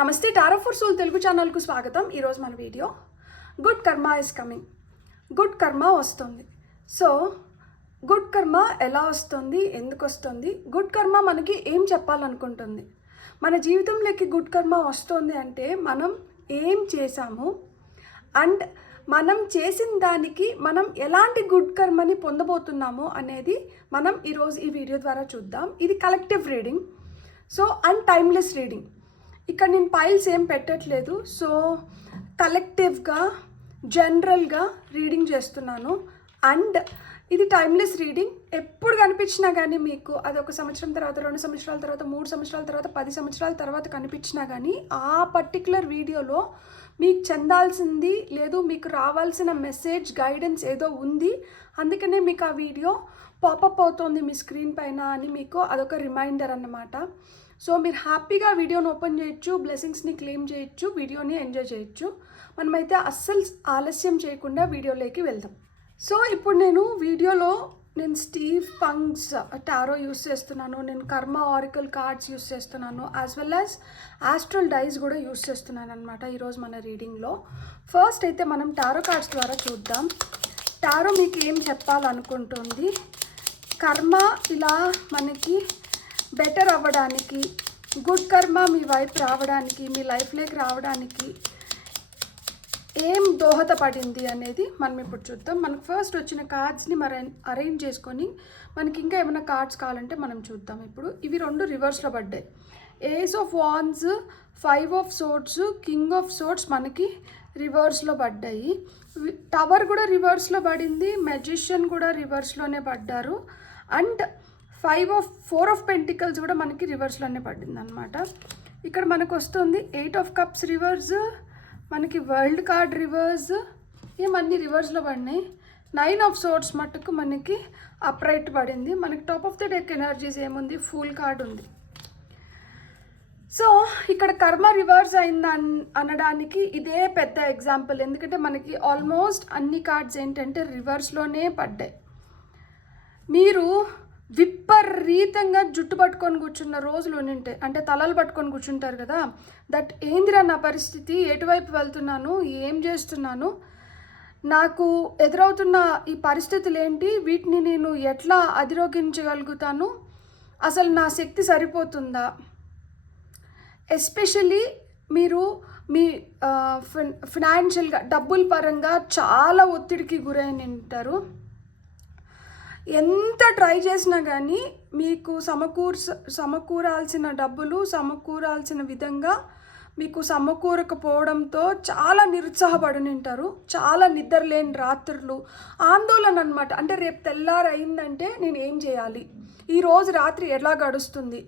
నమస్తే tarot for soul Telugu ఛానల్కు స్వాగతం. ఈరోజు మన వీడియో గుడ్ కర్మ ఇస్ కమింగ్. గుడ్ కర్మ వస్తుంది. సో గుడ్ కర్మ ఎలా వస్తుంది, ఎందుకు వస్తుంది, గుడ్ కర్మ మనకి ఏం చెప్పాలనుకుంటుంది, మన జీవితంలోకి గుడ్ కర్మ వస్తుంది అంటే మనం ఏం చేసాము అండ్ మనం చేసిన దానికి మనం ఎలాంటి గుడ్ కర్మని పొందబోతున్నాము అనేది మనం ఈరోజు ఈ వీడియో ద్వారా చూద్దాం. ఇది collective reading, so and timeless reading. ఇక్కడ నేను పైల్స్ ఏం పెట్టట్లేదు, సో కలెక్టివ్గా జనరల్గా రీడింగ్ చేస్తున్నాను. అండ్ ఇది టైమ్లెస్ రీడింగ్. ఎప్పుడు కనిపించినా కానీ మీకు అది 1 సంవత్సరం తర్వాత, 2 సంవత్సరాల తర్వాత, 3 సంవత్సరాల తర్వాత, 10 సంవత్సరాల తర్వాత కనిపించినా కానీ ఆ పర్టిక్యులర్ వీడియోలో మీకు చెందాల్సింది లేదు, మీకు రావాల్సిన మెసేజ్ గైడెన్స్ ఏదో ఉంది, అందుకనే మీకు ఆ వీడియో పాపప్ అవుతుంది మీ స్క్రీన్ పైన అని మీకు అదొక రిమైండర్ అన్నమాట. సో మీరు హ్యాపీగా వీడియోని ఓపెన్ చేయొచ్చు, బ్లెస్సింగ్స్ని క్లెయిమ్ చేయొచ్చు, వీడియోని ఎంజాయ్ చేయొచ్చు. మనమైతే అస్సలు ఆలస్యం చేయకుండా వీడియోలోకి వెళ్దాం. సో ఇప్పుడు నేను వీడియోలో స్టీవ్ పంగ్స్ టారో యూస్ చేస్తున్నాను, నేను కర్మ ఆరికల్ కార్డ్స్ యూస్ చేస్తున్నాను, as well as astral dice కూడా యూస్ చేస్తున్నాను అనమాట ఈరోజు మన రీడింగ్లో. ఫస్ట్ అయితే మనం టారో కార్డ్స్ ద్వారా చూద్దాం. టారో మీకు ఏం చెప్పాలనుకుంటుంది, కర్మ ఇలా మనకి బెటర్ అవ్వడానికి, గుడ్ కర్మ మీ వైపు రావడానికి, మీ లైఫ్లోకి రావడానికి ఏం దోహదపడింది అనేది మనం ఇప్పుడు చూద్దాం. మనకు ఫస్ట్ వచ్చిన కార్డ్స్ని మనం అరేంజ్ చేసుకొని మనకి ఇంకా ఏమైనా కార్డ్స్ కావాలంటే మనం చూద్దాం. ఇప్పుడు ఇవి 2 రివర్స్లో పడ్డాయి. Ace of wands, 5 of swords, king of swords మనకి రివర్స్లో పడ్డాయి. టవర్ కూడా రివర్స్లో పడింది, మెజిషియన్ కూడా రివర్స్లోనే పడ్డారు, అండ్ 4 ఆఫ్ పెంటికల్స్ కూడా మనకి రివర్స్లోనే పడింది అనమాట. ఇక్కడ మనకు వస్తుంది 8 ఆఫ్ కప్స్ రివర్స్, మనకి వరల్డ్ కార్డ్ రివర్స్, ఇవన్నీ రివర్స్లో పడినాయి. 9 ఆఫ్ సోర్డ్స్ మట్టుకు మనకి అప్రైట్ పడింది. మనకి top of the deck energies ఏముంది, ఫుల్ కార్డ్ ఉంది. సో ఇక్కడ కర్మ రివర్స్ అయింది అనడానికి ఇదే పెద్ద ఎగ్జాంపుల్, ఎందుకంటే మనకి ఆల్మోస్ట్ అన్ని కార్డ్స్ ఏంటంటే రివర్స్లోనే పడ్డాయి. మీరు విపరీతంగా జుట్టు పట్టుకొని కూర్చున్న రోజులు ఉంటాయి, అంటే తలలు పట్టుకొని కూర్చుంటారు కదా, దట్ ఏందిరా నా పరిస్థితి, ఎటువైపు వెళ్తున్నాను, ఏం చేస్తున్నాను, నాకు ఎదురవుతున్న ఈ పరిస్థితులు ఏంటి, వీటిని నేను ఎట్లా అధిరోగించగలుగుతాను, అసలు నా శక్తి సరిపోతుందా. ఎస్పెషల్లీ మీరు మీ ఫినాన్షియల్గా డబ్బుల పరంగా చాలా ఒత్తిడికి గురైన ఉంటారు. ఎంత ట్రై చేసినా కానీ మీకు సమకూరాల్సిన డబ్బులు సమకూరాల్సిన విధంగా మీకు సమకూరకపోవడంతో చాలా నిరుత్సాహపడి ఉంటారు. చాలా నిద్రలేని రాత్రులు, ఆందోళన అనమాట. అంటే రేపు తెల్లారు అయిందంటే నేను ఏం చేయాలి, ఈరోజు రాత్రి ఎలా గడుస్తుంది,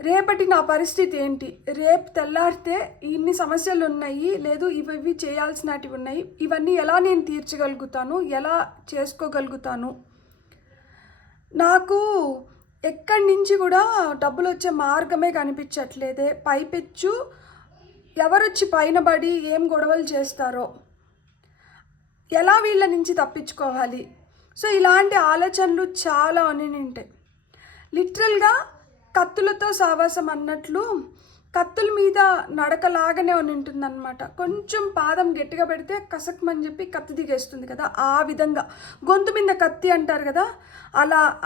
రేపటి నా పరిస్థితి ఏంటి, రేపు తెల్లారితే ఇన్ని సమస్యలు ఉన్నాయి, లేదు ఇవి చేయాల్సినవి ఉన్నాయి, ఇవన్నీ ఎలా నేను తీర్చగలుగుతాను, ఎలా చేసుకోగలుగుతాను, నాకు ఎక్కడి నుంచి కూడా డబ్బులు వచ్చే మార్గమే కనిపించట్లేదే, పైపెచ్చు ఎవరొచ్చి పైన పడి ఏం గొడవలు చేస్తారో, ఎలా వీళ్ళ నుంచి తప్పించుకోవాలి. సో ఇలాంటి ఆలోచనలు చాలా అని ఉంటాయి. లిటరల్గా కత్తులతో సావాసం అన్నట్లు కత్తుల మీద నడకలాగానే ఉంటుంది అనమాట. కొంచెం పాదం గట్టిగా పెడితే కసక్మని చెప్పి కత్తి దిగేస్తుంది కదా, ఆ విధంగా గొంతు మీద కత్తి అంటారు కదా,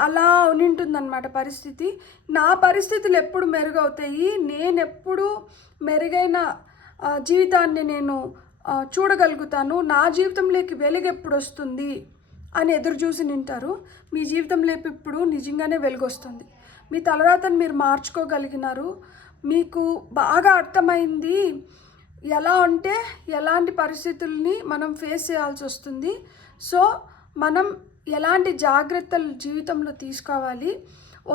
అలా ఉంటుందన్నమాట పరిస్థితి. నా పరిస్థితులు ఎప్పుడు మెరుగవుతాయి, నేను ఎప్పుడు మెరుగైన జీవితాన్ని నేను చూడగలుగుతాను, నా జీవితంలోకి వెలుగు ఎప్పుడు వస్తుంది అని ఎదురు చూసి నింటారు. మీ జీవితంలోకి ఇప్పుడు నిజంగానే వెలుగు వస్తుంది. మీ తలరాతను మీరు మార్చుకోగలిగినారు, మీకు బాగా అర్థమైంది ఎలా అంటే ఎలాంటి పరిస్థితుల్ని మనం ఫేస్ చేయాల్సి వస్తుంది, సో మనం ఎలాంటి జాగ్రత్తలు జీవితంలో తీసుకోవాలి.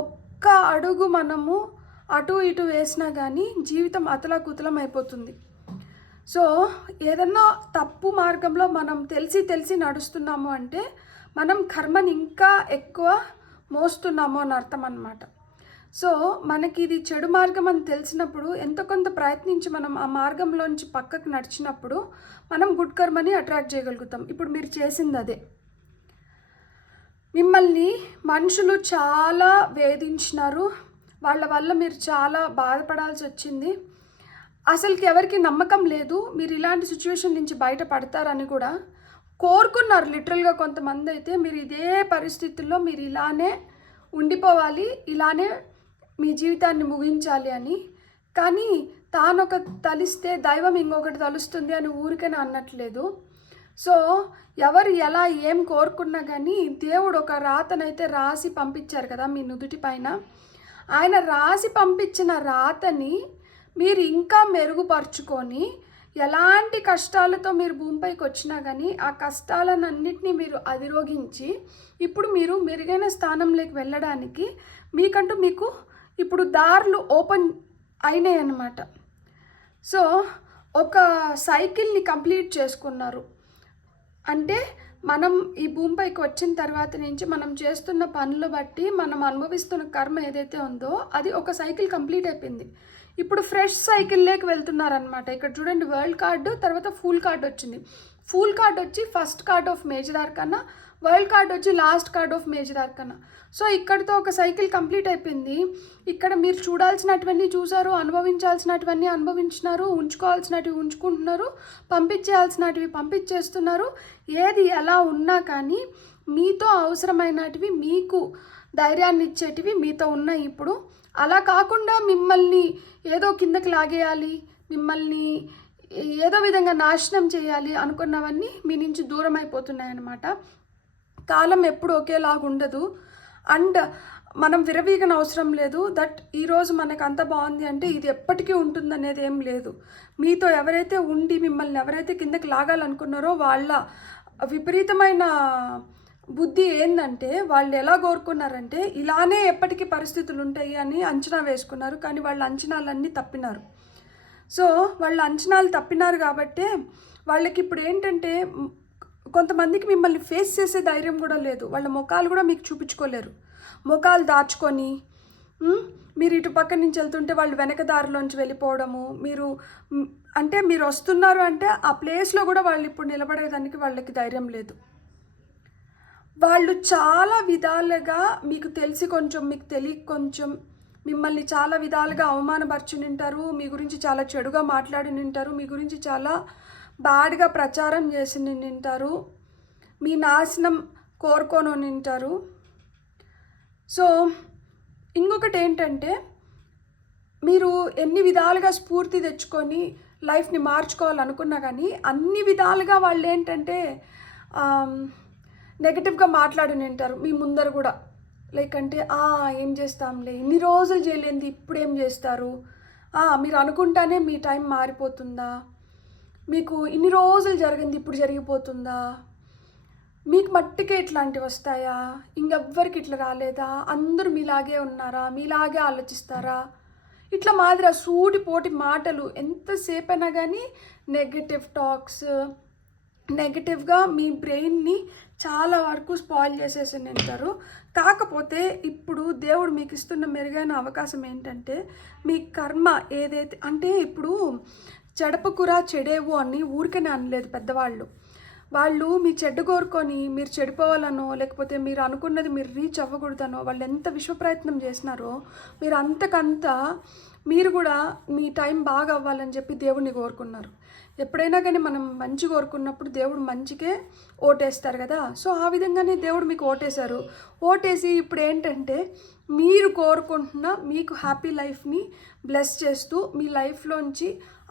ఒక్క అడుగు మనము అటు ఇటు వేసినా కానీ జీవితం అతలాకుతలం అయిపోతుంది. సో ఏదన్నా తప్పు మార్గంలో మనం తెలిసి నడుస్తున్నాము అంటే మనం కర్మని ఇంకా ఎక్కువ మోస్తున్నాము అని అర్థం అన్నమాట. సో మనకి ఇది చెడు మార్గం అని తెలిసినప్పుడు ఎంతో కొంత ప్రయత్నించి మనం ఆ మార్గంలోంచి పక్కకు నడిచినప్పుడు మనం గుడ్ కర్మని అట్రాక్ట్ చేయగలుగుతాం. ఇప్పుడు మీరు చేసింది అదే. మిమ్మల్ని మనుషులు చాలా వేధించినారు, వాళ్ళ వల్ల మీరు చాలా బాధపడాల్సి వచ్చింది, అసలుకి ఎవరికి నమ్మకం లేదు మీరు ఇలాంటి సిచ్యువేషన్ నుంచి బయటపడతారని కూడా కోరుకున్నారు. లిటరల్గా కొంతమంది అయితే మీరు ఇదే పరిస్థితుల్లో మీరు ఇలానే ఉండిపోవాలి, ఇలానే మీ జీవితాన్ని ముగించాలి అని. కానీ తానొక తలిస్తే దైవం ఇంకొకటి తలుస్తుంది అని ఊరికనే అన్నట్లేదు. సో ఎవరు ఎలా ఏం కోరుకున్నా కానీ దేవుడు ఒక రాతనైతే రాసి పంపించారు కదా మీ నుదుటి పైన. ఆయన రాసి పంపించిన రాతని మీరు ఇంకా మెరుగుపరుచుకొని ఎలాంటి కష్టాలతో మీరు భూమిపైకి వచ్చినా కానీ ఆ కష్టాలన్నింటినీ మీరు అధిరోగించి ఇప్పుడు మీరు మెరుగైన స్థానంలోకి వెళ్ళడానికి మీకు ఇప్పుడు దారులు ఓపెన్ అయినాయి అన్నమాట. సో ఒక సైకిల్ని కంప్లీట్ చేసుకున్నారు. అంటే మనం ఈ భూమిపైకి వచ్చిన తర్వాత నుంచి మనం చేస్తున్న పనులు బట్టి మనం అనుభవిస్తున్న కర్మ ఏదైతే ఉందో అది ఒక సైకిల్ కంప్లీట్ అయిపోయింది. ఇప్పుడు ఫ్రెష్ సైకిల్లోకి వెళ్తున్నారనమాట. ఇక్కడ చూడండి, వరల్డ్ కార్డు తర్వాత ఫూల్ కార్డు వచ్చింది. ఫూల్ కార్డ్ వచ్చి first card of major arcana, world card వచ్చి last card of major arcana. So ఇక్కడితో ఒక సైకిల్ కంప్లీట్ అయిపోయింది. ఇక్కడ మీరు చూడాల్సినటువన్నీ చూసారు, అనుభవించాల్సినటువన్నీ అనుభవించినారు, ఉంచుకోవాల్సినవి ఉంచుకుంటున్నారు, పంపించేయాల్సినవి పంపించేస్తున్నారు. ఏది ఎలా ఉన్నా కానీ మీతో అవసరమైనటివి, మీకు ధైర్యాన్ని ఇచ్చేటివి మీతో ఉన్నాయి. ఇప్పుడు అలా కాకుండా మిమ్మల్ని ఏదో కిందకి లాగేయాలి, మిమ్మల్ని ఏదో విధంగా నాశనం చేయాలి అనుకున్నవన్నీ మీ నుంచి దూరం అయిపోతున్నాయి అన్నమాట. కాలం ఎప్పుడు ఒకేలాగా ఉండదు. అండ్ మనం విరవీగన అవసరం లేదు. దట్ ఈరోజు మనకు అంత బాగుంది అంటే ఇది ఎప్పటికీ ఉంటుందనేది ఏం లేదు. మీతో ఎవరైతే ఉండి మిమ్మల్ని ఎవరైతే కిందకి లాగాలనుకున్నారో వాళ్ళ విపరీతమైన బుద్ధి ఏంటంటే వాళ్ళు ఎలా కోరుకున్నారంటే ఇలానే ఎప్పటికీ పరిస్థితులు ఉంటాయి అని అంచనా వేసుకున్నారు. కానీ వాళ్ళ అంచనాలన్నీ తప్పినారు. సో వాళ్ళ అంచనాలు తప్పినారు కాబట్టే వాళ్ళకి ఇప్పుడు ఏంటంటే కొంతమందికి మిమ్మల్ని ఫేస్ చేసే ధైర్యం కూడా లేదు. వాళ్ళ ముఖాలు కూడా మీకు చూపించుకోలేరు. ముఖాలు దాచుకొని మీరు ఇటు పక్క నుంచి వెళ్తుంటే వాళ్ళు వెనక దారిలోంచి వెళ్ళిపోవడము, మీరు వస్తున్నారు అంటే ఆ ప్లేస్లో కూడా వాళ్ళు ఇప్పుడు నిలబడేదానికి వాళ్ళకి ధైర్యం లేదు. వాళ్ళు చాలా విధాలుగా మీకు తెలిసి కొంచెం మీకు తెలియక కొంచెం మిమ్మల్ని చాలా విధాలుగా అవమానపరిచి నింటారు, మీ గురించి చాలా చెడుగా మాట్లాడి నింటారు, మీ గురించి చాలా బ్యాడ్గా ప్రచారం చేసి నింటారు, మీ నాశనం కోరుకొని నింటారు. సో ఇంకొకటి ఏంటంటే మీరు ఎన్ని విధాలుగా స్ఫూర్తి తెచ్చుకొని లైఫ్ని మార్చుకోవాలనుకున్నా కానీ అన్ని విధాలుగా వాళ్ళు ఏంటంటే నెగటివ్గా మాట్లాడి నింటారు మీ ముందర కూడా. లైక్ అంటే ఏం చేస్తాంలే, ఇన్ని రోజులు చేయలేంది ఇప్పుడు ఏం చేస్తారు, మీరు అనుకుంటానే మీ టైం మారిపోతుందా, మీకు ఇన్ని రోజులు జరిగింది ఇప్పుడు జరిగిపోతుందా, మీకు మట్టికే ఇట్లాంటివి వస్తాయా, ఇంకెవ్వరికి ఇట్లా రాలేదా, అందరూ మీలాగే ఉన్నారా, మీలాగే ఆలోచిస్తారా, ఇట్లా మాదిరి సూటిపోటి మాటలు ఎంతసేపు అయినా కానీ నెగటివ్ టాక్స్, నెగటివ్గా మీ బ్రెయిన్ని చాలా వరకు స్పాయిల్ చేసేసి నింటారు. కాకపోతే ఇప్పుడు దేవుడు మీకు ఇస్తున్న మెరుగైన అవకాశం ఏంటంటే మీ కర్మ ఏదైతే అంటే ఇప్పుడు చెడపకురా చెడేవు అని ఊరికనే అనలేదు పెద్దవాళ్ళు. వాళ్ళు మీ చెడ్డ కోరుకొని మీరు చెడిపోవాలనో లేకపోతే మీరు అనుకున్నది మీరు రీచ్ అవ్వకూడదనో వాళ్ళు ఎంత విశ్వ ప్రయత్నం చేసినారో మీరు అంతకంత మీరు కూడా మీ టైం బాగా అవ్వాలని చెప్పి దేవుడిని కోరుకున్నారు. ఎప్పుడైనా కానీ మనం మంచి కోరుకున్నప్పుడు దేవుడు మంచికే ఓటేస్తారు కదా. సో ఆ విధంగానే దేవుడు మీకు ఓటేశారు. ఓటేసి ఇప్పుడు ఏంటంటే మీరు కోరుకుంటున్న మీకు హ్యాపీ లైఫ్ని బ్లెస్ చేస్తూ మీ లైఫ్లోంచి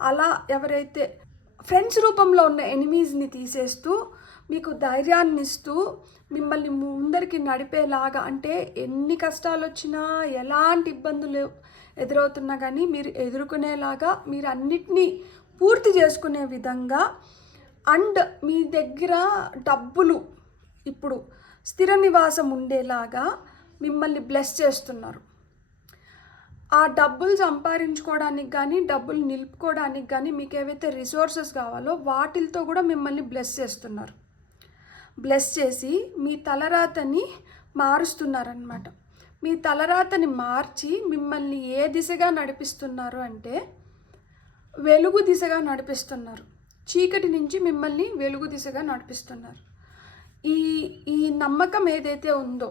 అలా ఎవరైతే ఫ్రెండ్స్ రూపంలో ఉన్న ఎనిమీస్ని తీసేస్తూ మీకు ధైర్యాన్ని ఇస్తూ మిమ్మల్ని ముందరికి నడిపేలాగా, అంటే ఎన్ని కష్టాలు వచ్చినా ఎలాంటి ఇబ్బందులు ఎదురవుతున్నా కానీ మీరు ఎదుర్కొనేలాగా, మీరు అన్నిటినీ పూర్తి చేసుకునే విధంగా, అండ్ మీ దగ్గర డబ్బులు ఇప్పుడు స్థిర నివాసం ఉండేలాగా మిమ్మల్ని బ్లెస్ చేస్తున్నారు. ఆ డబ్బులు సంపాదించుకోవడానికి కానీ డబ్బులు నిలుపుకోవడానికి కానీ మీకు ఏవైతే రిసోర్సెస్ కావాలో వాటితో కూడా మిమ్మల్ని బ్లెస్ చేస్తున్నారు. బ్లెస్ చేసి మీ తలరాతని మారుస్తున్నారనమాట. మీ తలరాతని మార్చి మిమ్మల్ని ఏ దిశగా నడిపిస్తున్నారు అంటే వెలుగు దిశగా నడిపిస్తున్నారు. చీకటి నుంచి మిమ్మల్ని వెలుగు దిశగా నడిపిస్తున్నారు. ఈ నమ్మకం ఏదైతే ఉందో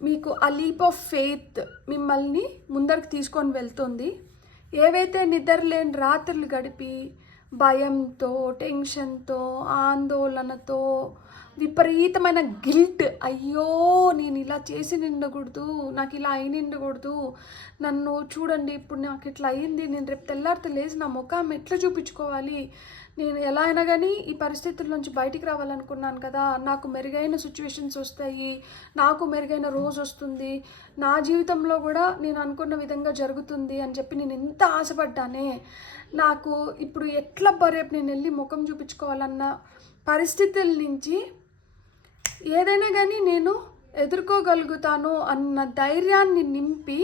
మీకు ఆ లీప్ ఆఫ్ ఫెయిత్ మిమ్మల్ని ముందరికి తీసుకొని వెళ్తుంది. ఏవైతే నిద్రలేని రాత్రులు గడిపి భయంతో, టెన్షన్తో, ఆందోళనతో, విపరీతమైన గిల్ట్, అయ్యో నేను ఇలా చేసి నిండకూడదు, నాకు ఇలా అయి నిండకూడదు, నన్ను చూడండి ఇప్పుడు నాకు ఇట్లా అయ్యింది, నేను రేపు తెల్లారితే లేచి నా ముఖం ఎట్లా చూపించుకోవాలి, నేను ఎలా అయినా కానీ ఈ పరిస్థితుల నుంచి బయటికి రావాలనుకున్నాను కదా, నాకు మెరుగైన సిచ్యువేషన్స్ వస్తాయి, నాకు మెరుగైన రోజు వస్తుంది, నా జీవితంలో కూడా నేను అనుకున్న విధంగా జరుగుతుంది అని చెప్పి నేను ఎంత ఆశపడ్డానే, నాకు ఇప్పుడు ఎట్లా రేపు నేను వెళ్ళి ముఖం చూపించుకోవాలన్న పరిస్థితుల నుంచి ఏదైనా కానీ నేను ఎదుర్కోగలుగుతాను అన్న ధైర్యాన్ని నింపి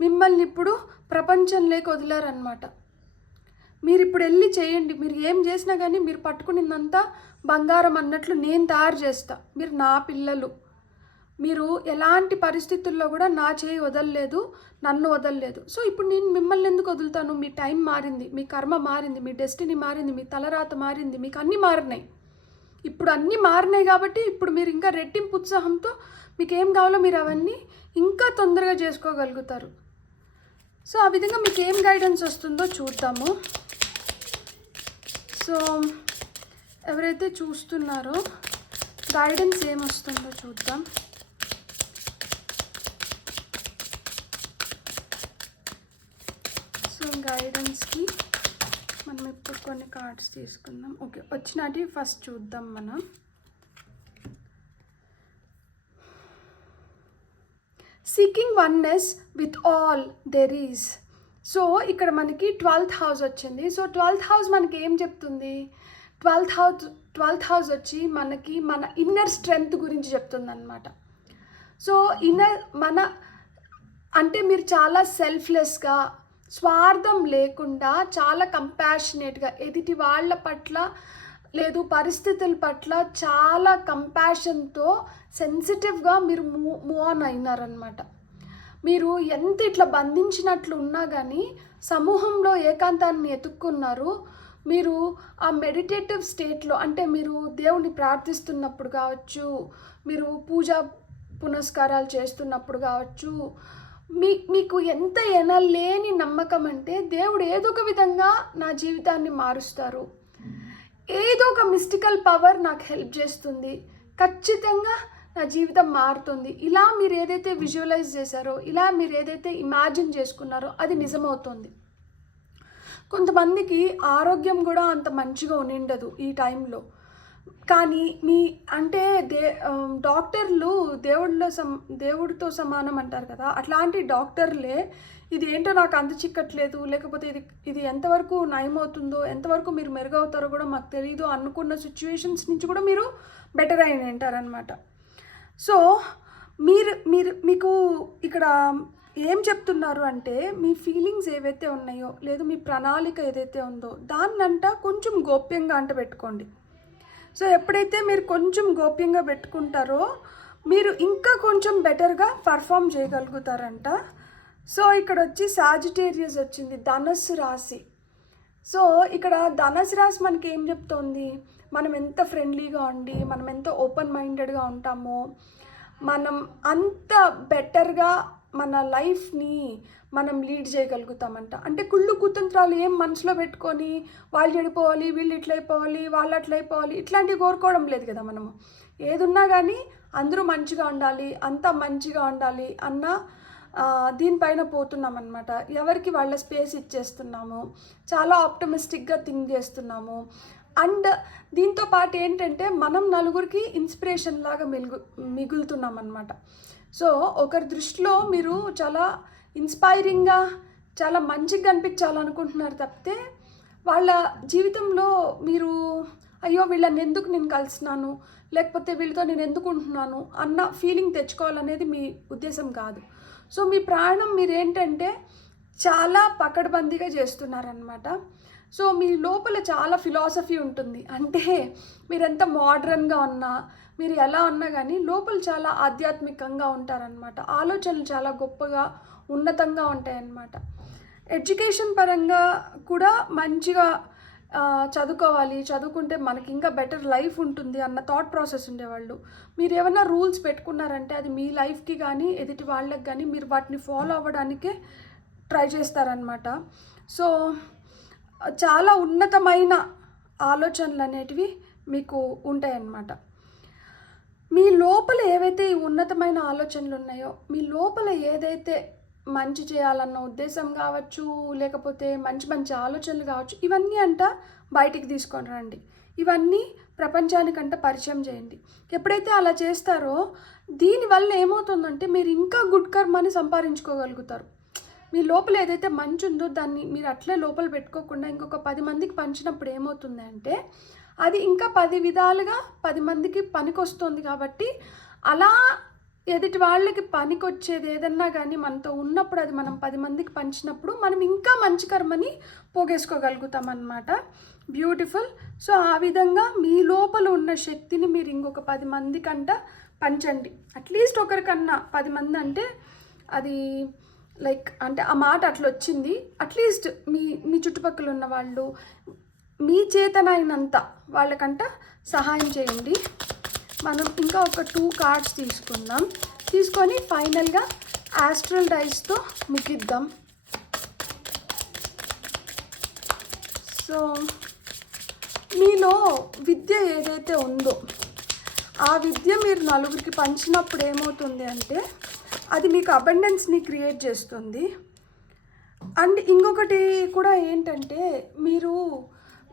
మిమ్మల్ని ఇప్పుడు ప్రపంచంలోకి వదిలారనమాట. మీరు ఇప్పుడు వెళ్ళి చేయండి, మీరు ఏం చేసినా కానీ మీరు పట్టుకునిందంతా బంగారం అన్నట్లు నేను తయారు చేస్తా, మీరు నా పిల్లలు, మీరు ఎలాంటి పరిస్థితుల్లో కూడా నా చేయి వదలలేదు, నన్ను వదలలేదు. సో ఇప్పుడు నేను మిమ్మల్ని ఎందుకు వదులుతాను? మీ టైం మారింది, మీ కర్మ మారింది, మీ డెస్టినీ మారింది, మీ తలరాత మారింది, మీకు అన్నీ మారినాయి. ఇప్పుడు అన్నీ మారినాయి కాబట్టి ఇప్పుడు మీరు ఇంకా రెట్టింపు ఉత్సాహంతో మీకు ఏం కావాలో మీరు అవన్నీ ఇంకా తొందరగా చేసుకోగలుగుతారు. సో ఆ విధంగా మీకు ఏం గైడెన్స్ వస్తుందో చూద్దాము. సో ఎవరైతే చూస్తున్నారో గైడెన్స్ ఏమొస్తుందో చూద్దాం. సో గైడెన్స్కి మనం ఇప్పుడు కొన్ని కార్డ్స్ తీసుకుందాం. ఓకే, వచ్చినటి ఫస్ట్ చూద్దాం మనం. Seeking oneness with all there is. So ఇక్కడ మనకి 12th హౌస్ వచ్చింది. సో 12th హౌస్ మనకి ఏం చెప్తుంది? 12th హౌస్ వచ్చి మనకి మన ఇన్నర్ స్ట్రెంగ్త్ గురించి చెప్తుంది అనమాట. సో అంటే మీరు చాలా సెల్ఫ్లెస్గా, స్వార్థం లేకుండా, చాలా కంపాషనేట్గా ఎదుటి వాళ్ళ పట్ల లేదు పరిస్థితుల పట్ల చాలా కంపాషన్తో సెన్సిటివ్గా మీరు మూవ్ ఆన్ అయినారనమాట. మీరు ఎంత ఇట్లా బంధించినట్లు ఉన్నా కానీ సమూహంలో ఏకాంతాన్ని ఎతుక్కున్నారు. మీరు ఆ మెడిటేటివ్ స్టేట్లో, అంటే మీరు దేవుణ్ణి ప్రార్థిస్తున్నప్పుడు కావచ్చు, మీరు పూజా పునస్కారాలు చేస్తున్నప్పుడు కావచ్చు, మీకు ఎంత ఎనలేని నమ్మకం అంటే దేవుడు ఏదో ఒక విధంగా నా జీవితాన్ని మారుస్తారు, ఏదో ఒక మిస్టికల్ పవర్ నాకు హెల్ప్ చేస్తుంది, ఖచ్చితంగా నా జీవితం మారుతుంది. ఇలా మీరు ఏదైతే విజువలైజ్ చేశారో, ఇలా మీరు ఏదైతే ఇమాజిన్ చేసుకున్నారో అది నిజమవుతుంది. కొంతమందికి ఆరోగ్యం కూడా అంత మంచిగా ఉండిండదు ఈ టైంలో, కానీ అంటే డాక్టర్లు దేవుడితో సమానం అంటారు కదా, అట్లాంటి డాక్టర్లే ఇది ఏంటో నాకు అంత చిక్కట్లేదు, లేకపోతే ఇది ఎంతవరకు నయమవుతుందో, ఎంతవరకు మీరు మెరుగవుతారో కూడా మాకు తెలియదు అనుకున్న సిచ్యువేషన్స్ నుంచి కూడా మీరు బెటర్ అయిన అంటారనమాట. సో మీకు ఇక్కడ ఏం చెప్తున్నారు అంటే, మీ ఫీలింగ్స్ ఏవైతే ఉన్నాయో, లేదు మీ ప్రణాళిక ఏదైతే ఉందో దాన్నంట కొంచెం గోప్యంగా పెట్టుకోండి. సో ఎప్పుడైతే మీరు కొంచెం గోప్యంగా పెట్టుకుంటారో మీరు ఇంకా కొంచెం బెటర్గా పర్ఫామ్ చేయగలుగుతారంట. సో ఇక్కడ వచ్చి సాజిటేరియస్ వచ్చింది, ధనస్సు రాశి. సో ఇక్కడ ధనస్సు రాశి మనకి ఏం చెప్తోంది? మనం ఎంత ఫ్రెండ్లీగా ఉండి, మనం ఎంత ఓపెన్ మైండెడ్గా ఉంటామో, మనం అంత బెటర్గా మన లైఫ్ని మనం లీడ్ చేయగలుగుతామంట. అంటే కుళ్ళు కుతంత్రాలు ఏం మనసులో పెట్టుకొని వాళ్ళు చెడిపోవాలి, వీళ్ళు ఇట్లయిపోవాలి, వాళ్ళు అట్లయిపోవాలి, ఇట్లాంటివి కోరుకోవడం లేదు కదా. మనము ఏదున్నా కానీ అందరూ మంచిగా ఉండాలి, అంతా మంచిగా ఉండాలి అన్న దీనిపైన పోతున్నాం అనమాట. ఎవరికి వాళ్ళ స్పేస్ ఇచ్చేస్తున్నాము, చాలా ఆప్టమిస్టిక్గా థింక్ చేస్తున్నాము. అండ్ దీంతో పాటు ఏంటంటే మనం నలుగురికి ఇన్స్పిరేషన్ లాగా మిగులుతున్నాం అనమాట. సో ఒకరి దృష్టిలో మీరు చాలా ఇన్స్పైరింగ్గా, చాలా మంచిగా కనిపించాలనుకుంటున్నారు తప్పితే వాళ్ళ జీవితంలో మీరు అయ్యో వీళ్ళని ఎందుకు నేను కలిసినాను, లేకపోతే వీళ్ళతో నేను ఎందుకు ఉంటున్నాను అన్న ఫీలింగ్ తెచ్చుకోవాలనేది మీ ఉద్దేశం కాదు. సో మీ ప్రాణం మీరేంటంటే చాలా పకడ్బందీగా చేస్తున్నారనమాట. సో మీ లోపల చాలా ఫిలాసఫీ ఉంటుంది. అంటే మీరు ఎంత మోడ్రన్గా ఉన్నా, మీరు ఎలా ఉన్నా కానీ లోపల చాలా ఆధ్యాత్మికంగా ఉంటారనమాట. ఆలోచనలు చాలా గొప్పగా, ఉన్నతంగా ఉంటాయన్నమాట. ఎడ్యుకేషన్ పరంగా కూడా మంచిగా చదువుకోవాలి, చదువుకుంటే మనకి ఇంకా బెటర్ లైఫ్ ఉంటుంది అన్న థాట్ ప్రాసెస్ ఉండేవాళ్ళు. మీరు ఏమైనా రూల్స్ పెట్టుకున్నారంటే అది మీ లైఫ్కి కానీ ఎదుటి వాళ్ళకి కానీ మీరు వాటిని ఫాలో అవ్వడానికే ట్రై చేస్తారనమాట. సో చాలా ఉన్నతమైన ఆలోచనలు అనేటివి మీకు ఉంటాయన్నమాట. మీ లోపల ఏవైతే ఈ ఉన్నతమైన ఆలోచనలు ఉన్నాయో, మీ లోపల ఏదైతే మంచి చేయాలన్న ఉద్దేశం కావచ్చు, లేకపోతే మంచి మంచి ఆలోచనలు కావచ్చు, ఇవన్నీ బయటికి తీసుకొని రండి. ఇవన్నీ ప్రపంచానికంట పరిచయం చేయండి. ఎప్పుడైతే అలా చేస్తారో దీనివల్ల ఏమవుతుందంటే మీరు ఇంకా గుడ్ కర్మని సంపాదించుకోగలుగుతారు. మీ లోపల ఏదైతే మంచి ఉందో దాన్ని మీరు అట్లే లోపల పెట్టుకోకుండా ఇంకొక 10 మందికి పంచినప్పుడు ఏమవుతుంది అంటే అది ఇంకా 10 విధాలుగా 10 మందికి పనికొస్తుంది. కాబట్టి అలా ఎదుటి వాళ్ళకి పనికొచ్చేది ఏదన్నా కానీ మనతో ఉన్నప్పుడు అది మనం 10 మందికి పంచినప్పుడు మనం ఇంకా మంచి కర్మని పోగేసుకోగలుగుతాం అన్నమాట. బ్యూటిఫుల్. సో ఆ విధంగా మీ లోపల ఉన్న శక్తిని మీరు ఇంకొక 10 మందికంట పంచండి. అట్లీస్ట్ ఒకరికన్నా 10 మంది అంటే అది లైక్ అంటే ఆ మాట అట్లా వచ్చింది. అట్లీస్ట్ మీ చుట్టుపక్కల ఉన్న వాళ్ళు మీ చేతనైనంత వాళ్ళకంట సహాయం చేయండి. మనం ఇంకా ఒక 2 కార్డ్స్ తీసుకుందాం. తీసుకొని ఫైనల్గా ఆస్ట్రల్ డైస్తో ముగిద్దాం. సో మీలో విద్య ఏదైతే ఉందో ఆ విద్య మీరు నలుగురికి పంచినప్పుడు ఏమవుతుంది అంటే అది మీకు అబండెన్స్ని క్రియేట్ చేస్తుంది. అండ్ ఇంకొకటి కూడా ఏంటంటే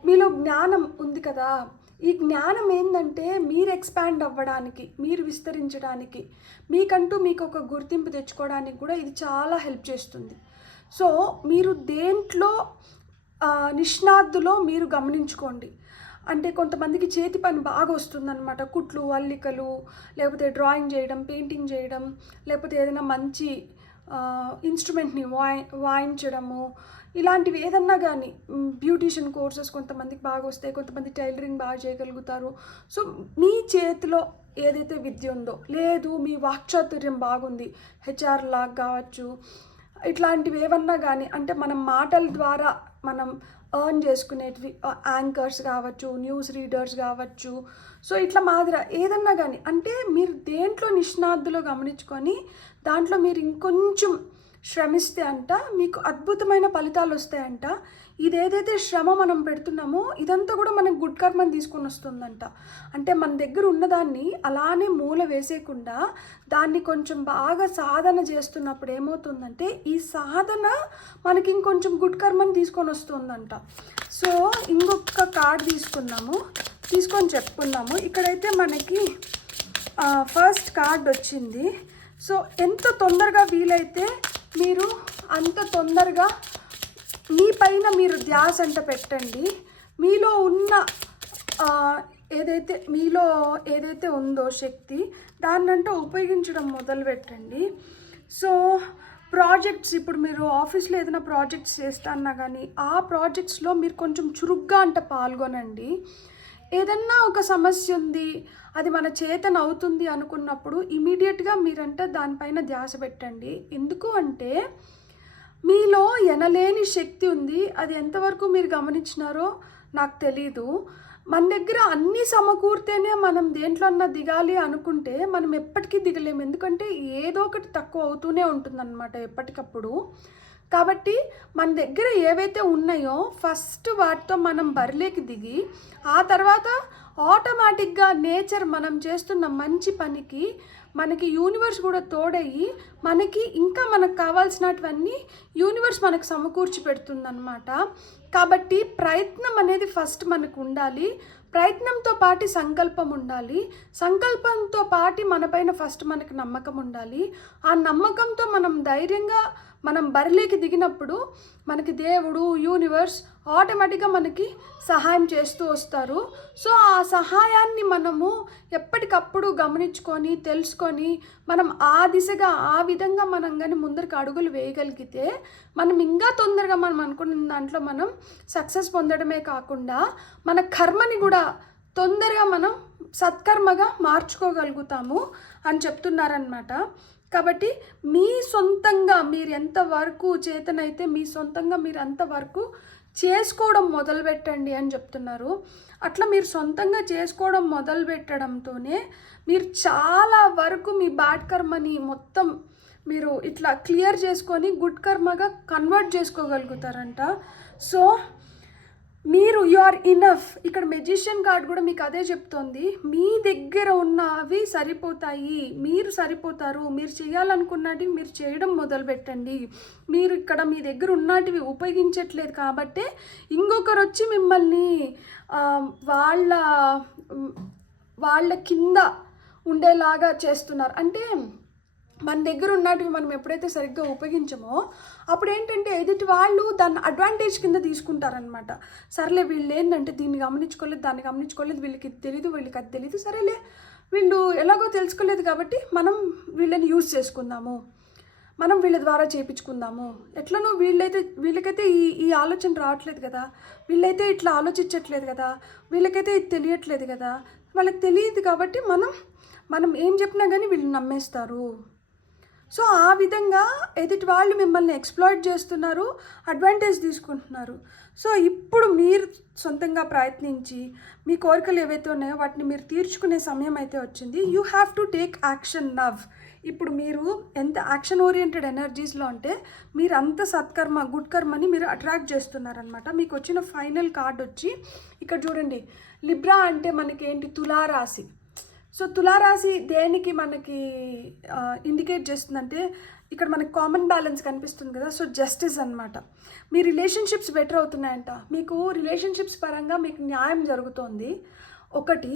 మీలో జ్ఞానం ఉంది కదా, ఈ జ్ఞానం ఏంటంటే మీరు ఎక్స్పాండ్ అవ్వడానికి, మీరు విస్తరించడానికి, మీకంటూ మీకు ఒక గుర్తింపు తెచ్చుకోవడానికి కూడా ఇది చాలా హెల్ప్ చేస్తుంది. సో మీరు దేంట్లో నిష్ణాతులో మీరు గమనించుకోండి. అంటే కొంతమందికి చేతి పని బాగా వస్తుందన్నమాట. కుట్లు, అల్లికలు, లేకపోతే డ్రాయింగ్ చేయడం, పెయింటింగ్ చేయడం, లేకపోతే ఏదైనా మంచి ఇన్స్ట్రుమెంట్ని వాయించడము, ఇలాంటివి ఏదన్నా కానీ బ్యూటీషియన్ కోర్సెస్ కొంతమందికి బాగా వస్తాయి, కొంతమంది టైలరింగ్ బాగా చేయగలుగుతారు. సో మీ చేతిలో ఏదైతే విద్య ఉందో, లేదు మీ వాక్చాతుర్యం బాగుంది, హెచ్ఆర్ లాగా కావచ్చు, ఇట్లాంటివి ఏమన్నా కానీ అంటే మనం మాటల ద్వారా మనం ఎర్న్ చేసుకునేటివి, యాంకర్స్ కావచ్చు, న్యూస్ రీడర్స్ కావచ్చు, సో ఇట్లా మాదిరి ఏదన్నా కానీ అంటే మీరు దేంట్లో నిష్ణాతులో గమనించుకొని దాంట్లో మీరు ఇంకొంచెం శ్రమిస్తే మీకు అద్భుతమైన ఫలితాలు వస్తాయంట. ఇదేదైతే శ్రమ మనం పెడుతున్నామో ఇదంతా కూడా మనకు గుడ్ కర్మని తీసుకొని వస్తుందంట. అంటే మన దగ్గర ఉన్నదాన్ని అలానే మూల వేసేయకుండా దాన్ని కొంచెం బాగా సాధన చేస్తున్నప్పుడు ఏమవుతుందంటే ఈ సాధన మనకి ఇంకొంచెం గుడ్ కర్మని తీసుకొని వస్తుందంట. సో ఇంకొక కార్డ్ తీసుకొని చెప్పుకున్నాము. ఇక్కడైతే మనకి ఫస్ట్ కార్డ్ వచ్చింది. సో ఎంత తొందరగా వీలైతే మీరు అంత తొందరగా మీ పైన మీరు ధ్యాస పెట్టండి. మీలో ఉన్న ఏదైతే ఉందో శక్తి దాన్నంటే ఉపయోగించడం మొదలు పెట్టండి. సో ప్రాజెక్ట్స్, ఇప్పుడు మీరు ఆఫీస్లో ఏదైనా ప్రాజెక్ట్స్ చేస్తాన్నా కానీ ఆ ప్రాజెక్ట్స్లో మీరు కొంచెం చురుగ్గా పాల్గొనండి. ఏదన్నా ఒక సమస్య ఉంది, అది మన చేతన అవుతుంది అనుకున్నప్పుడు ఇమీడియట్గా దానిపైన ధ్యాస పెట్టండి. ఎందుకు అంటే మీలో ఎనలేని శక్తి ఉంది. అది ఎంతవరకు మీరు గమనించినారో నాకు తెలీదు. మన దగ్గర అన్నీ సమకూరితేనే మనం దేంట్లోన్నా దిగాలి అనుకుంటే మనం ఎప్పటికీ దిగలేము. ఎందుకంటే ఏదో ఒకటి తక్కువ అవుతూనే ఉంటుందన్నమాట ఎప్పటికప్పుడు. కాబట్టి మన దగ్గర ఏవైతే ఉన్నాయో ఫస్ట్ వాటితో మనం బరిలోకి దిగి ఆ తర్వాత ఆటోమేటిక్గా నేచర్ మనం చేస్తున్న మంచి పనికి మనకి యూనివర్స్ కూడా తోడయ్యి మనకి ఇంకా మనకు కావాల్సినటువన్నీ యూనివర్స్ మనకు సమకూర్చి పెడుతుందన్నమాట. కాబట్టి ప్రయత్నం అనేది ఫస్ట్ మనకు ఉండాలి. ప్రయత్నంతో పాటు సంకల్పం ఉండాలి. సంకల్పంతో పాటు మనపైన ఫస్ట్ మనకు నమ్మకం ఉండాలి. ఆ నమ్మకంతో మనం ధైర్యంగా మనం బరిలోకి దిగినప్పుడు మనకి దేవుడు, యూనివర్స్ ఆటోమేటిక్గా మనకి సహాయం చేస్తూ వస్తారు. సో ఆ సహాయాన్ని మనము ఎప్పటికప్పుడు గమనించుకొని తెలుసుకొని మనం ఆ దిశగా ఆ విధంగా మనం కానీ ముందరికి అడుగులు వేయగలిగితే మనం ఇంకా తొందరగా మనం అనుకున్న దాంట్లో మనం సక్సెస్ పొందడమే కాకుండా మన కర్మని కూడా తొందరగా మనం సత్కర్మగా మార్చుకోగలుగుతాము అని చెప్తున్నారనమాట. కాబట్టి మీ సొంతంగా మీరు ఎంతవరకు చేతనైతే మీ సొంతంగా మీరు అంతవరకు చేసుకోవడం మొదలుపెట్టండి అని చెప్తున్నారు. అట్లా మీరు సొంతంగా చేసుకోవడం మొదలు పెట్టడంతోనే మీరు చాలా వరకు మీ బ్యాడ్ కర్మని మొత్తం మీరు ఇట్లా క్లియర్ చేసుకొని గుడ్ కర్మగా కన్వర్ట్ చేసుకోగలుగుతారంట. సో మీరు యు ఆర్ ఇనఫ్. ఇక్కడ మెజిషియన్ కార్డ్ కూడా మీకు అదే చెప్తోంది. మీ దగ్గర ఉన్నవి సరిపోతాయి, మీరు సరిపోతారు, మీరు చేయాలనుకున్నవి మీరు చేయడం మొదలుపెట్టండి. మీరు ఇక్కడ మీ దగ్గర ఉన్నటివి ఉపయోగించట్లేదు కాబట్టి ఇంకొకరు వచ్చి మిమ్మల్ని వాళ్ళ వాళ్ళ కింద ఉండేలాగా చేస్తున్నారు. అంటే మన దగ్గర ఉన్నటివి మనం ఎప్పుడైతే సరిగ్గా ఉపయోగించమో అప్పుడు ఏంటంటే ఎదుటి వాళ్ళు దాన్ని అడ్వాంటేజ్ కింద తీసుకుంటారనమాట. సరేలే వీళ్ళు ఏంటంటే దీన్ని గమనించుకోలేదు, దాన్ని గమనించుకోలేదు, వీళ్ళకి ఇది తెలీదు, వీళ్ళకి అది తెలీదు, సరేలే వీళ్ళు ఎలాగో తెలుసుకోలేదు కాబట్టి మనం వీళ్ళని యూజ్ చేసుకుందాము, మనం వీళ్ళ ద్వారా చేయించుకుందాము. ఎట్లనో వీళ్ళకైతే ఈ ఆలోచన రావట్లేదు కదా, వీళ్ళైతే ఇట్లా ఆలోచించట్లేదు కదా, వీళ్ళకైతే ఇది తెలియట్లేదు కదా, వాళ్ళకి తెలియదు కాబట్టి మనం ఏం చెప్పినా కానీ వీళ్ళు నమ్మేస్తారు. సో ఆ విధంగా ఎదుటి వాళ్ళు మిమ్మల్ని ఎక్స్‌ప్లాయిట్ చేస్తున్నారు, అడ్వాంటేజ్ తీసుకుంటున్నారు. సో ఇప్పుడు మీరు సొంతంగా ప్రయత్నించి మీ కోరికలు ఏవైతే ఉన్నాయో వాటిని మీరు తీర్చుకునే సమయం అయితే వచ్చింది. You have to take action now. ఇప్పుడు మీరు ఎంత యాక్షన్ ఓరియంటెడ్ ఎనర్జీస్లో అంటే మీరు అంత సత్కర్మ, గుడ్ కర్మని మీరు అట్రాక్ట్ చేస్తున్నారనమాట. మీకు వచ్చిన ఫైనల్ కార్డ్ వచ్చి ఇక్కడ చూడండి, లిబ్రా అంటే మనకి ఏంటి, తులారాశి. సో తులారాశి దేనికి మనకి ఇండికేట్ చేస్తుందంటే ఇక్కడ మనకి కామన్ బ్యాలెన్స్ కనిపిస్తుంది కదా, సో జస్టిస్ అనమాట. మీ రిలేషన్షిప్స్ బెటర్ అవుతున్నాయంట, మీకు రిలేషన్షిప్స్ పరంగా మీకు న్యాయం జరుగుతోంది ఒకటి.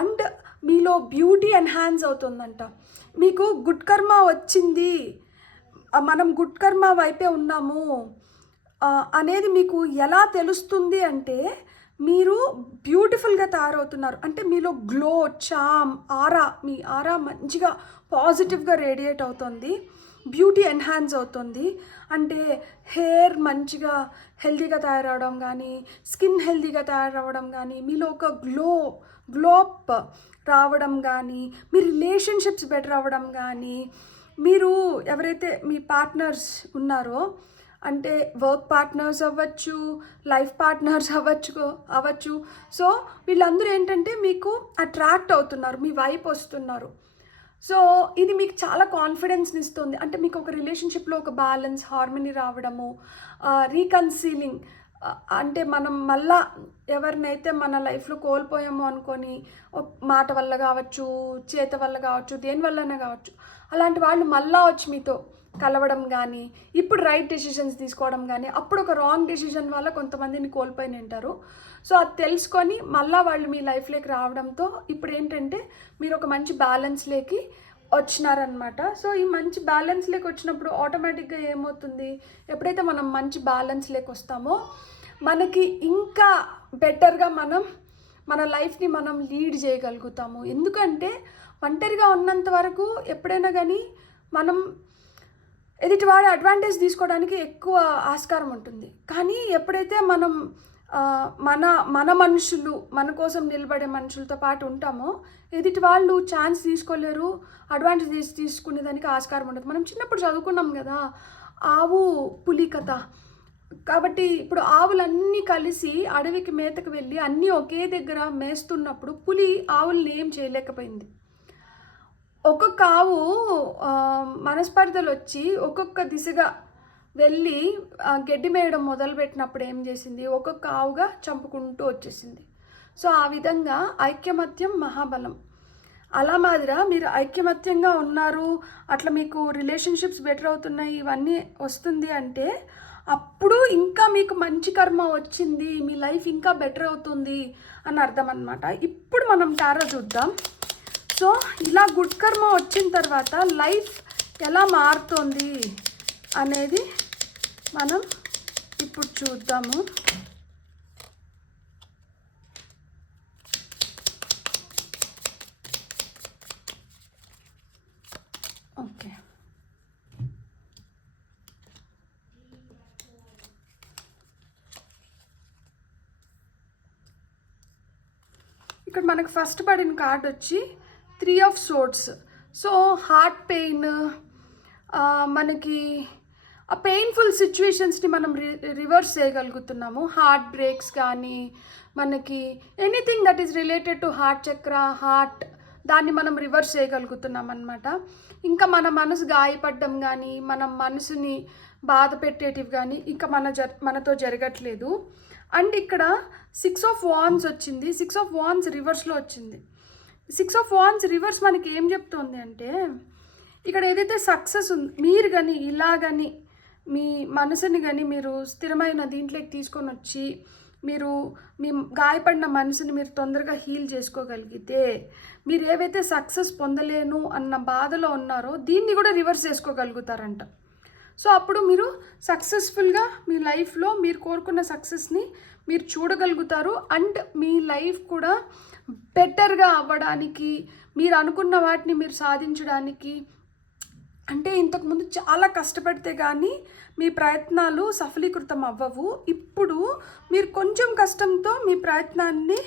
అండ్ మీలో బ్యూటీ ఎన్హాన్స్ అవుతుందంట. మీకు గుడ్ కర్మ వచ్చింది, మనం గుడ్ కర్మ వైపే ఉన్నాము అనేది మీకు ఎలా తెలుస్తుంది అంటే మీరు బ్యూటిఫుల్గా తయారవుతున్నారు. అంటే మీలో గ్లో, చామ్, మీ ఆరా మంచిగా పాజిటివ్గా రేడియేట్ అవుతుంది, బ్యూటీ ఎన్హాన్స్ అవుతుంది. అంటే హెయిర్ మంచిగా హెల్తీగా తయారవడం కానీ, స్కిన్ హెల్తీగా తయారవడం కానీ, మీలో ఒక గ్లోప్ రావడం కానీ, మీ రిలేషన్షిప్స్ బెటర్ అవ్వడం కానీ, మీరు ఎవరైతే మీ పార్ట్నర్స్ ఉన్నారో అంటే వర్క్ పార్ట్నర్స్ అవ్వచ్చు, లైఫ్ పార్ట్నర్స్ అవ్వచ్చు. సో వీళ్ళందరూ ఏంటంటే మీకు అట్రాక్ట్ అవుతున్నారు, మీ వైపు వస్తున్నారు. సో ఇది మీకు చాలా కాన్ఫిడెన్స్ని ఇస్తుంది. అంటే మీకు ఒక రిలేషన్షిప్లో ఒక బ్యాలెన్స్, హార్మనీ రావడము, రీకన్సీలింగ్. అంటే మనం మళ్ళా ఎవరినైతే మన లైఫ్లో కోల్పోయామో అనుకొని మాట వల్ల కావచ్చు, చేత వల్ల కావచ్చు, దేని వల్లనే కావచ్చు, అలాంటి వాళ్ళు మళ్ళా వచ్చి మీతో కలవడం కానీ, ఇప్పుడు రైట్ డెసిషన్స్ తీసుకోవడం కానీ, అప్పుడు ఒక రాంగ్ డెసిషన్ వల్ల కొంతమందిని కోల్పోయి ఉంటారు. సో అది తెలుసుకొని మళ్ళీ వాళ్ళు మీ లైఫ్లోకి రావడంతో ఇప్పుడు ఏంటంటే మీరు ఒక మంచి బ్యాలెన్స్లోకి వచ్చినారనమాట. సో ఈ మంచి బ్యాలెన్స్లోకి వచ్చినప్పుడు ఆటోమేటిక్గా ఏమవుతుంది, ఎప్పుడైతే మనం మంచి బ్యాలెన్స్లోకి వస్తామో మనకి ఇంకా బెటర్గా మన లైఫ్ని మనం లీడ్ చేయగలుగుతాము. ఎందుకంటే ఒంటరిగా ఉన్నంత వరకు ఎప్పుడైనా కానీ మనం ఎదుటివాడి అడ్వాంటేజ్ తీసుకోవడానికి ఎక్కువ ఆస్కారం ఉంటుంది. కానీ ఎప్పుడైతే మనం మన మనుషులు, మన కోసం నిలబడే మనుషులతో పాటు ఉంటామో ఎదుటి వాళ్ళు ఛాన్స్ తీసుకోలేరు, అడ్వాంటేజ్ తీసుకునేదానికి ఆస్కారం ఉండదు. మనం చిన్నప్పుడు చదువుకున్నాం కదా ఆవు పులి కథ. కాబట్టి ఇప్పుడు ఆవులన్నీ కలిసి అడవికి మేతకు వెళ్ళి అన్నీ ఒకే దగ్గర మేస్తున్నప్పుడు పులి ఆవుల్ని ఏం చేయలేకపోయింది. ఒక్కొక్క ఆవు మనస్పర్ధలు వచ్చి ఒక్కొక్క దిశగా వెళ్ళి గడ్డి మేయడం మొదలుపెట్టినప్పుడు ఏం చేసింది, ఒక్కొక్క ఆవుగా చంపుకుంటూ వచ్చేసింది. సో ఆ విధంగా ఐక్యమత్యం మహాబలం. అలా మాదిరా మీరు ఐక్యమత్యంగా ఉన్నారు, అట్లా మీకు రిలేషన్షిప్స్ బెటర్ అవుతున్నాయి, ఇవన్నీ వస్తుంది అంటే అప్పుడు ఇంకా మీకు మంచి కర్మ వచ్చింది, మీ లైఫ్ ఇంకా బెటర్ అవుతుంది అని అర్థం అన్నమాట. ఇప్పుడు మనం టారో చూద్దాం. సో ఇలా గుడ్ కర్మ వచ్చిన తర్వాత లైఫ్ ఎలా మారుతుంది అనేది మనం ఇప్పుడు చూద్దాము. ఓకే, ఇక్కడ మనకు ఫస్ట్ పడిన కార్డ్ వచ్చి 3 of Swords. So heart pain, మనకి ఆ పెయిన్ఫుల్ సిచ్యువేషన్స్ని మనం రివర్స్ చేయగలుగుతున్నాము. హార్ట్ బ్రేక్స్ కానీ, మనకి anything that is related to heart చక్ర, హార్ట్ దాన్ని మనం రివర్స్ చేయగలుగుతున్నాం అనమాట. ఇంకా మన మనసు గాయపడడం కానీ, మన మనసుని బాధ పెట్టేటివి కానీ ఇంకా మనతో జరగట్లేదు. అండ్ ఇక్కడ 6 ఆఫ్ వాండ్స్ వచ్చింది, 6 ఆఫ్ వాండ్స్ రివర్స్లో వచ్చింది. 6 ఆఫ్ వాండ్స్ రివర్స్ మనకి ఏం చెప్తోంది అంటే, ఇక్కడ ఏదైతే సక్సెస్ ఉంది, మీరు కానీ ఇలాగని మీ మనసుని కానీ మీరు స్థిరమైన దీంట్లోకి తీసుకొని వచ్చి మీరు మీ గాయపడిన మనసుని మీరు తొందరగా హీల్ చేసుకోగలిగితే, మీరు ఏవైతే సక్సెస్ పొందలేను అన్న బాధలో ఉన్నారో దీన్ని కూడా రివర్స్ చేసుకోగలుగుతారంట. సో అప్పుడు మీరు సక్సెస్ఫుల్గా మీ లైఫ్లో మీరు కోరుకున్న సక్సెస్ని మీరు చూడగలుగుతారు. అండ్ మీ లైఫ్ కూడా బెటర్గా అవ్వడానికి, మీరు అనుకున్న వాటిని మీరు సాధించడానికి, అంటే ఇంతకుముందు చాలా కష్టపడితే కానీ మీ ప్రయత్నాలు సఫలీకృతం అవ్వవు. ఇప్పుడు మీరు కొంచెం కష్టంతో మీ ప్రయత్నాన్ని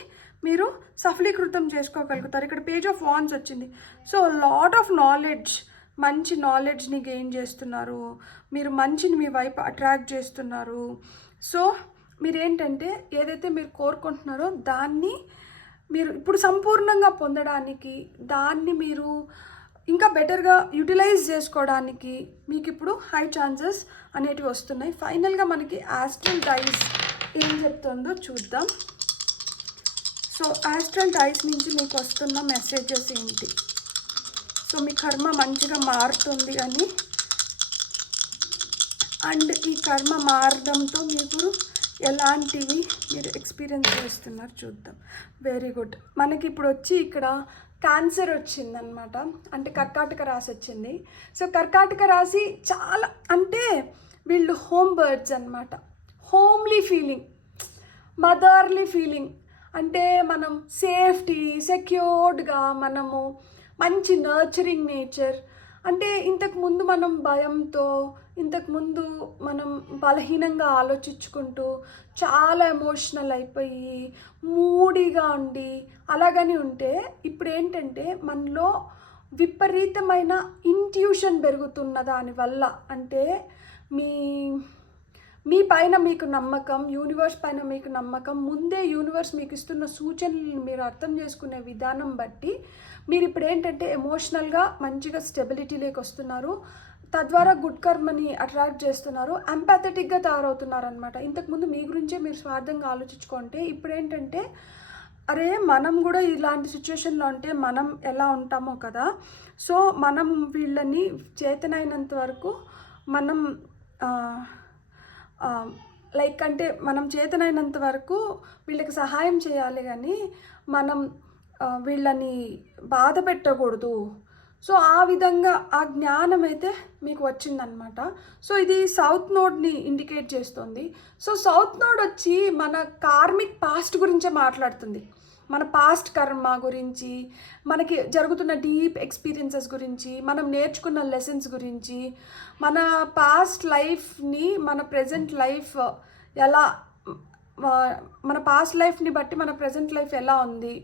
మీరు సఫలీకృతం చేసుకోగలుగుతారు. ఇక్కడ పేజ్ ఆఫ్ వాండ్స్ వచ్చింది. సో లాట్ ఆఫ్ నాలెడ్జ్, మంచి నాలెడ్జ్ని గెయిన్ చేస్తున్నారు, మీరు మంచిని మీ వైపు అట్రాక్ట్ చేస్తున్నారు. సో మీరేంటంటే ఏదైతే మీరు కోరుకుంటున్నారో దాన్ని మీరు ఇప్పుడు సంపూర్ణంగా పొందడానికి, దాన్ని మీరు ఇంకా బెటర్గా యూటిలైజ్ చేసుకోవడానికి మీకు ఇప్పుడు హై ఛాన్సెస్ అనేటివి వస్తున్నాయి. ఫైనల్గా మనకి ఆస్ట్రల్ డైస్ ఏం చెప్తుందో చూద్దాం. సో ఆస్ట్రల్ డైస్ నుంచి మీకు వస్తున్న మెసేజెస్ ఏంటి? సో మీ కర్మ మంచిగా మారుతుంది అని, అండ్ ఈ కర్మ మారడంతో మీకు ఎలాంటివి మీరు ఎక్స్పీరియన్స్ చేస్తున్నారు చూద్దాం. Very good. మనకి ఇప్పుడు వచ్చి ఇక్కడ క్యాన్సర్ వచ్చిందనమాట, అంటే కర్కాటక రాశి వచ్చింది. సో కర్కాటక రాశి చాలా, అంటే వీళ్ళు హోమ్ బర్డ్స్ అనమాట. హోమ్లీ ఫీలింగ్, మదర్లీ ఫీలింగ్, అంటే మనం సేఫ్టీ, సెక్యూర్డ్గా, మనము మంచి నర్చరింగ్ నేచర్. అంటే ఇంతకుముందు మనం భయంతో, ఇంతకుముందు మనం బలహీనంగా ఆలోచించుకుంటూ చాలా ఎమోషనల్ అయిపోయి మూడీగా ఉండి అలాగని ఉంటే, ఇప్పుడు ఏంటంటే మనలో విపరీతమైన ఇంట్యూషన్ పెరుగుతున్న దానివల్ల, అంటే మీ పైన మీకు నమ్మకం, యూనివర్స్ పైన మీకు నమ్మకం, ముందే యూనివర్స్ మీకు ఇస్తున్న సూచనలను మీరు అర్థం చేసుకునే విధానం బట్టి మీరు ఇప్పుడు ఏంటంటే ఎమోషనల్గా మంచిగా స్టెబిలిటీలోకి వస్తున్నారు. తద్వారా గుడ్ కర్మని అట్రాక్ట్ చేస్తున్నారు, ఎంపాథెటిక్గా తయారవుతున్నారు అనమాట. ఇంతకుముందు మీ గురించే మీరు స్వార్థంగా ఆలోచించుకుంటే ఇప్పుడు ఏంటంటే, అరే మనం కూడా ఇలాంటి సిచ్యువేషన్లో ఉంటే మనం ఎలా ఉంటామో కదా, సో మనం వీళ్ళని చేతనైనంత వరకు మనం లైక్ అంటే మనం చేతనైనంత వరకు వీళ్ళకి సహాయం చేయాలి, కానీ మనం వీళ్ళని బాధ పెట్టకూడదు. సో ఆ విధంగా ఆ జ్ఞానం అయితే మీకు వచ్చిందనమాట. సో ఇది సౌత్ నోడ్ని ఇండికేట్ చేస్తుంది. సో సౌత్ నోడ్ వచ్చి మన కార్మిక్ పాస్ట్ గురించే మాట్లాడుతుంది, మన పాస్ట్ కర్మ గురించి, మనకి జరుగుతున్న డీప్ ఎక్స్పీరియన్సెస్ గురించి, మనం నేర్చుకున్న లెసన్స్ గురించి, మన పాస్ట్ లైఫ్ని మన ప్రజెంట్ లైఫ్ ఎలా, మన పాస్ట్ లైఫ్ని బట్టి మన ప్రజెంట్ లైఫ్ ఎలా ఉంది,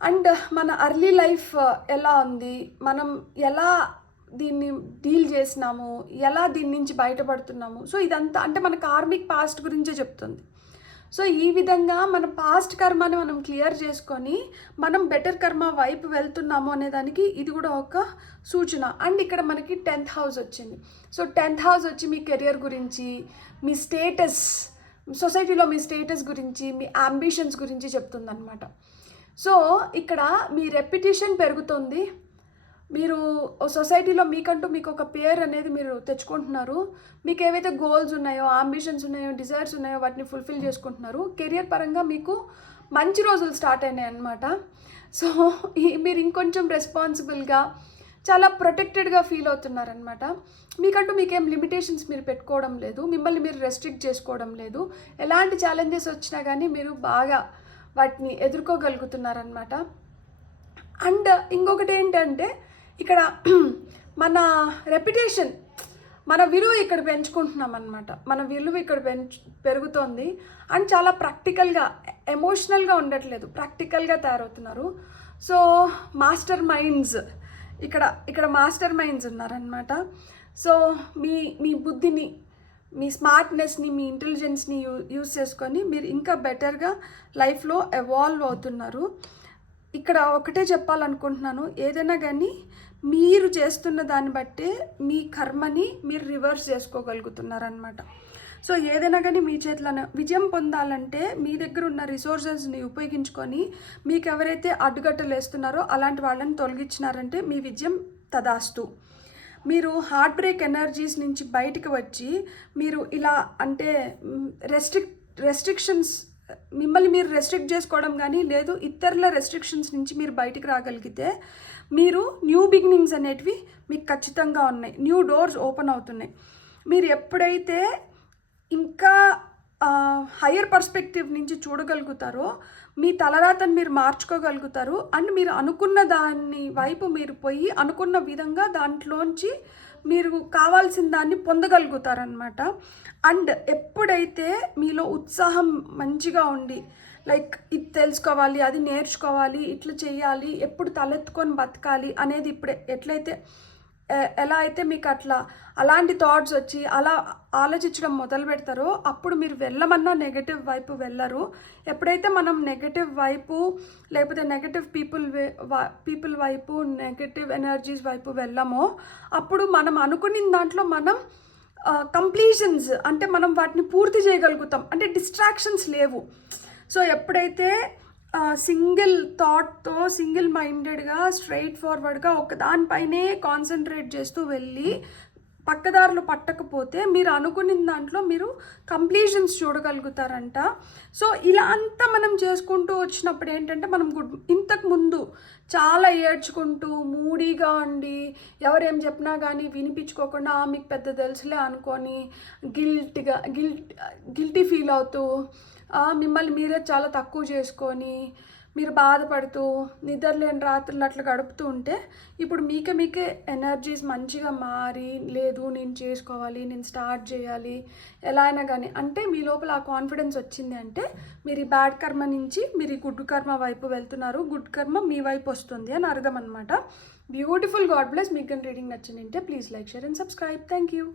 అండ్ మన అర్లీ లైఫ్ ఎలా ఉంది, మనం ఎలా దీన్ని డీల్ చేసినాము, ఎలా దీని నుంచి బయటపడుతున్నాము. సో ఇదంతా అంటే మన కార్మిక్ పాస్ట్ గురించే చెప్తుంది. సో ఈ విధంగా మన పాస్ట్ కర్మని మనం క్లియర్ చేసుకొని మనం బెటర్ కర్మ వైపు వెళ్తున్నాము అనేదానికి ఇది కూడా ఒక సూచన. అండ్ ఇక్కడ మనకి 10th హౌస్ వచ్చింది. సో 10th హౌస్ వచ్చి మీ కెరియర్ గురించి, మీ స్టేటస్, సొసైటీలో మీ స్టేటస్ గురించి, మీ అంబిషన్స్ గురించి చెప్తుందన్నమాట. సో ఇక్కడ మీ రెప్యుటేషన్ పెరుగుతుంది, మీరు సొసైటీలో మీకంటూ మీకు ఒక పేరు అనేది మీరు తెచ్చుకుంటున్నారు, మీకు ఏవైతే గోల్స్ ఉన్నాయో, అంబిషన్స్ ఉన్నాయో, డిజైర్స్ ఉన్నాయో వాటిని ఫుల్ఫిల్ చేసుకుంటున్నారు. కెరియర్ పరంగా మీకు మంచి రోజులు స్టార్ట్ అయినాయి అన్నమాట. సో మీరు ఇంకొంచెం రెస్పాన్సిబుల్గా, చాలా ప్రొటెక్టెడ్గా ఫీల్ అవుతున్నారనమాట. మీకంటూ మీకేం లిమిటేషన్స్ మీరు పెట్టుకోవడం లేదు, మిమ్మల్ని మీరు రెస్ట్రిక్ట్ చేసుకోవడం లేదు. ఎలాంటి ఛాలెంజెస్ వచ్చినా కానీ మీరు బాగా వాటిని ఎదుర్కోగలుగుతున్నారనమాట. అండ్ ఇంకొకటి ఏంటంటే ఇక్కడ మన రెప్యుటేషన్, మన విలువ ఇక్కడ పెంచుకుంటున్నాం అనమాట. మన విలువ ఇక్కడ పెరుగుతోంది. అండ్ చాలా ప్రాక్టికల్గా, ఎమోషనల్గా ఉండట్లేదు, ప్రాక్టికల్గా తయారవుతున్నారు. సో మాస్టర్ మైండ్స్, ఇక్కడ మాస్టర్ మైండ్స్ ఉన్నారనమాట. సో మీ బుద్ధిని, మీ స్మార్ట్నెస్ని, మీ ఇంటెలిజెన్స్ని యూజ్ చేసుకొని మీరు ఇంకా బెటర్గా లైఫ్లో ఎవాల్వ్ అవుతున్నారు. ఇక్కడ ఒకటే చెప్పాలనుకుంటున్నాను, ఏదైనా కానీ మీరు చేస్తున్న దాన్ని బట్టే మీ కర్మని మీరు రివర్స్ చేసుకోగలుగుతున్నారనమాట. సో ఏదైనా కానీ మీ చేతిలోనే విజయం పొందాలంటే మీ దగ్గర ఉన్న రిసోర్సెస్ని ఉపయోగించుకొని మీకు ఎవరైతే అడ్డుగట్టలు వేస్తున్నారో అలాంటి వాళ్ళని తొలగించినారంటే మీ విజయం తదాస్తు. మీరు హార్ట్ బ్రేక్ ఎనర్జీస్ నుంచి బయటికి వచ్చి మీరు ఇలా అంటే రెస్ట్రిక్షన్స్ మిమ్మల్ని మీరు రెస్ట్రిక్ట్ చేసుకోవడం కానీ లేదు ఇతరుల రెస్ట్రిక్షన్స్ నుంచి మీరు బయటికి రాగలిగితే మీరు న్యూ బిగినింగ్స్ అనేటివి మీకు ఖచ్చితంగా ఉన్నాయి, న్యూ డోర్స్ ఓపెన్ అవుతున్నాయి. మీరు ఎప్పుడైతే ఇంకా హయ్యర్ పర్స్పెక్టివ్ నుంచి చూడగలుగుతారో మీ తలరాతను మీరు మార్చుకోగలుగుతారు అండ్ మీరు అనుకున్న దాన్ని వైపు మీరు పోయి అనుకున్న విధంగా దాంట్లోంచి మీరు కావాల్సిన దాన్ని పొందగలుగుతారనమాట. అండ్ ఎప్పుడైతే మీలో ఉత్సాహం మంచిగా ఉండి లైక్ ఇది తెలుసుకోవాలి, అది నేర్చుకోవాలి, ఇట్లా చేయాలి, ఎప్పుడు తలెత్తుకొని బతకాలి అనేది ఇప్పుడు ఎట్లయితే ఎలా అయితే మీకు అలాంటి థాట్స్ వచ్చి అలా ఆలోచించడం మొదలు పెడతారో అప్పుడు మీరు వెళ్ళమన్నా నెగటివ్ వైపు వెళ్ళరు. ఎప్పుడైతే మనం నెగటివ్ వైపు లేకపోతే నెగటివ్ పీపుల్ వైపు నెగటివ్ ఎనర్జీస్ వైపు వెళ్ళామో అప్పుడు మనం అనుకున్న దాంట్లో మనం కంప్లీషన్స్ అంటే మనం వాటిని పూర్తి చేయగలుగుతాం, అంటే డిస్ట్రాక్షన్స్ లేవు. సో ఎప్పుడైతే సింగిల్ థాట్తో సింగిల్ మైండెడ్గా స్ట్రైట్ ఫార్వర్డ్గా ఒక దానిపైనే కాన్సన్ట్రేట్ చేస్తూ వెళ్ళి పక్కదారులు పట్టకపోతే మీరు అనుకున్న దాంట్లో మీరు కంప్లీషన్స్ చూడగలుగుతారంట. సో ఇలా అంతా మనం చేసుకుంటూ వచ్చినప్పుడు ఏంటంటే మనం ఇంతకు ముందు చాలా ఏడ్చుకుంటూ మూడీగా ఉండి ఎవరేం చెప్పినా కానీ వినిపించుకోకుండా మీకు పెద్ద తెలుసులే అనుకొని గిల్టీ ఫీల్ అవుతూ మిమ్మల్ని మీరే చాలా తక్కువ చేసుకొని మీరు బాధపడుతూ నిద్రలేని రాత్రులు అట్లా గడుపుతూ ఉంటే ఇప్పుడు మీకే ఎనర్జీస్ మంచిగా మారి లేదు నేను చేసుకోవాలి, నేను స్టార్ట్ చేయాలి ఎలా అయినా కానీ అంటే మీ లోపల ఆ కాన్ఫిడెన్స్ వచ్చింది అంటే మీరు ఈ బ్యాడ్ కర్మ నుంచి మీరు ఈ గుడ్ కర్మ వైపు వెళ్తున్నారు, గుడ్ కర్మ మీ వైపు వస్తుంది అని అర్థం అనమాట. బ్యూటిఫుల్. God bless. మీకు రీడింగ్ నచ్చిందంటే please like, share and subscribe. Thank you.